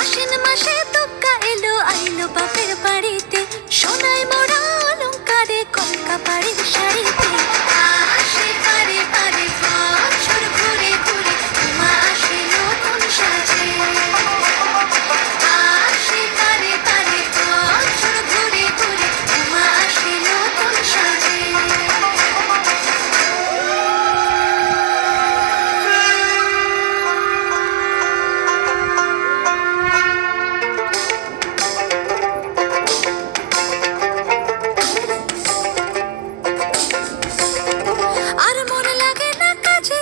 আশ্বিন মাসে তোকা এলো আইলো বাপের বাড়িতে, সোনায় মোড়া অলংকারে কলকা বাড়ির শাড়িতে। আসে পারে পারে বছর ঘুরে ঘুরে উমা আসে নতুন সাজে। আসে পারে পারে বছর ঘুরে ঘুরে উমা আসে নতুন সাজে। আর মন লাগে না কাজে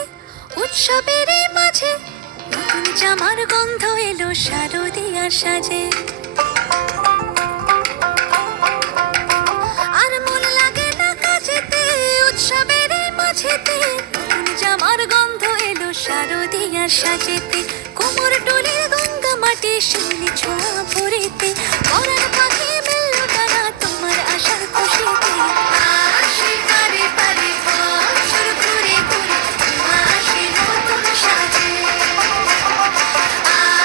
উৎসবের এই মাঝে, নতুন জামার গন্ধ এলো শারদিয়ার সাজে। আর মন লাগে না কাজেতে উৎসবের এই মাঝেতে, নতুন জামার গন্ধ এলো শারদিয়ার সাজেতে। কোমর ডোলে গঙ্গা মাটি শিউলি ছোঁয়া ভরেতে, পরাণ পাখি মেলল ডানা তোমার আশার খুশিতে। আসে পারে পারে বছর ঘুরে ঘুরে উমা আসে নতুন সাজে।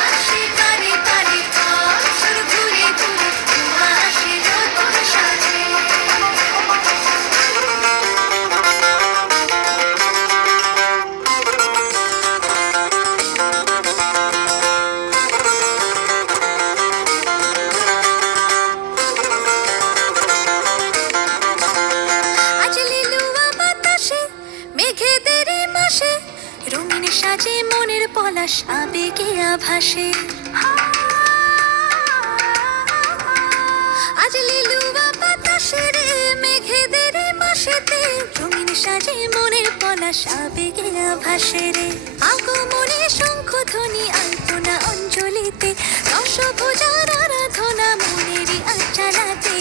আসে পারে পারে বছর ঘুরে ঘুরে উমা আসে নতুন সাজে। আজ লিলুয়া বাতাসে মেঘেদের মাসে, রঙিন সাজে মনের পলাশ আবেগে আভাসে। আজ লিলুয়া বাতাসে রে মেঘেদের মাসেতে, রঙিন সাজে মনের পলাশ আবেগে আভাসে রে। আগমনে শঙ্খ ধ্বনি আলপনা অঞ্জলিতে, দশভুজার আরাধনা মনেরই আঞ্চলাতে।